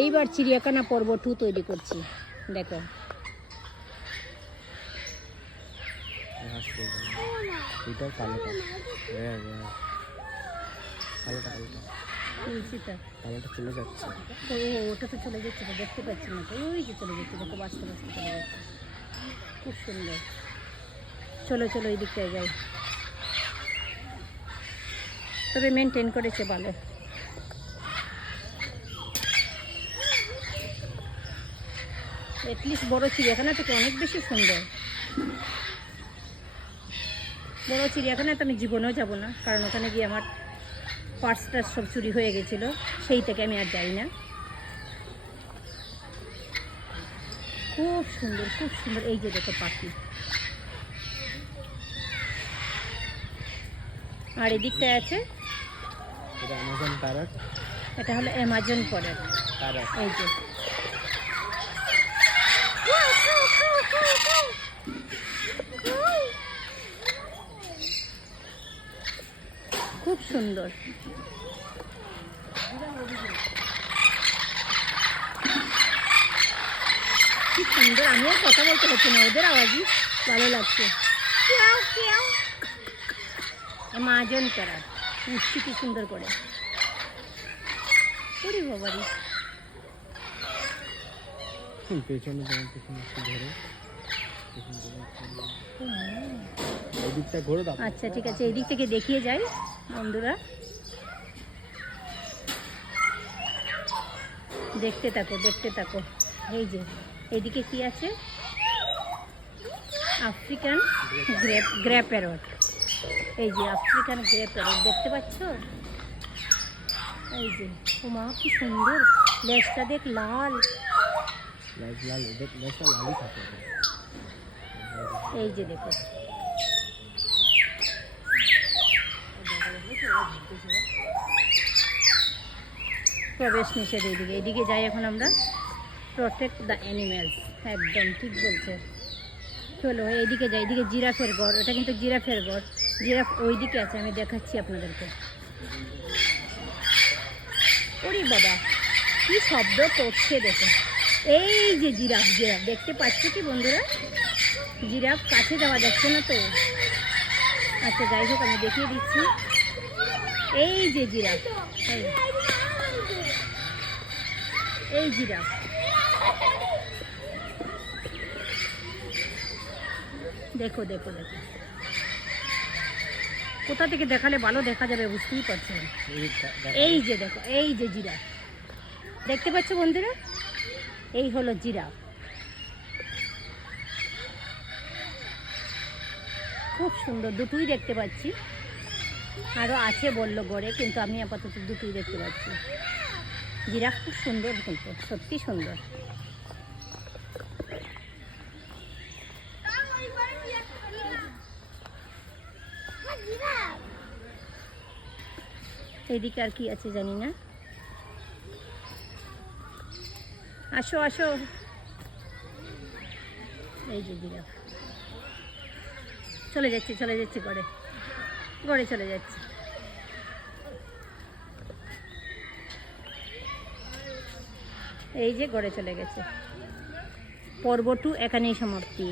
এইবার চিড়িয়াখানা পর্ব 2 তৈরি করছি, দেখো। চলে যাচ্ছে, ওটা তো চলে যাচ্ছে, দেখতে পাচ্ছি না তো, ওই যে চলে যাচ্ছে, দেখো বাঁচতে বাঁচতে চলে যাচ্ছে, খুব সুন্দর। চলো চলো এই দিকটায় যাই, তবে মেনটেন করেছে ভালো। এটলিস্ট বড় চিড়িয়াখানাটাকে অনেক বেশি সুন্দর। বড় চিড়িয়াখানায় তো আমি জীবনেও যাব না, কারণ ওখানে গিয়ে আমার পার্সটা সব চুরি হয়ে গেছিলো, সেই থেকে আমি আর যাই না। খুব সুন্দর খুব সুন্দর। এই যে দেখো পাখি, আর এদিকটায় আছে এটা হলো অ্যামাজন প্যারট। এই যে খুব সুন্দর। কি সুন্দর, আমিও কথা বলতে পারছি না, ওদের আওয়াজই ভালো লাগছে। অ্যামাজন প্যারট উঠছি কি সুন্দর করে, ওরে বাবারি। পেছনে ধরে দাও। আচ্ছা ঠিক আছে, এই দিক থেকে দেখিয়ে যাই বন্ধুরা, দেখতে থাকো দেখতে থাকো। এই যে এইদিকে কি আছে, আফ্রিকান গ্রে প্যারট। এই যে আফ্রিকান গ্রে প্যারট দেখতে পাচ্ছ, এই যে মা কি সুন্দর, লেজটা দেখ লাল। এই যে দেখো, প্রবেশ নিষেধ এইদিকে। এইদিকে যাই এখন আমরা, প্রোটেক্ট দ্য অ্যানিম্যালস। একদম ঠিক বলছে, চলো এইদিকে যাই। এইদিকে জিরাফের ঘর, এটা কিন্তু জিরাফের ঘর। জিরাফ ওইদিকে আছে, আমি দেখাচ্ছি আপনাদেরকে। ওরে বাবা কি শব্দ করছে দেখো। এই যে জিরাফ, জিরাফ দেখতে পাচ্ছ কি বন্ধুরা? জিরাফ কাছে যাওয়া যাচ্ছে না তো, আচ্ছা যাই হোক আমি দেখিয়ে দিচ্ছি। এই যে জিরাফ, এই জিরাফ, দেখো দেখো দেখো। কোথা থেকে দেখালে ভালো দেখা যাবে বুঝতেই পারছেন। এই যে দেখো, এই যে জিরাফ দেখতে পাচ্ছ বন্ধুরা, এই হলো জিরাফ। খুব সুন্দর, দুটোই দেখতে পাচ্ছি। আরও আছে বললো গড়ে, কিন্তু আমি আপাতত দুটোই দেখতে পাচ্ছি। জিরাফ খুব সুন্দর, কিন্তু সত্যি সুন্দর। এইদিকে আর কি আছে জানি না। আসো আসো। এই যে জিরাফ চলে যাচ্ছে, চলে যাচ্ছে গড়ে, গড়ে চলে যাচ্ছে। এই যে গড়ে চলে গেছে। পর্ব 2 এখানেই সমাপ্তি।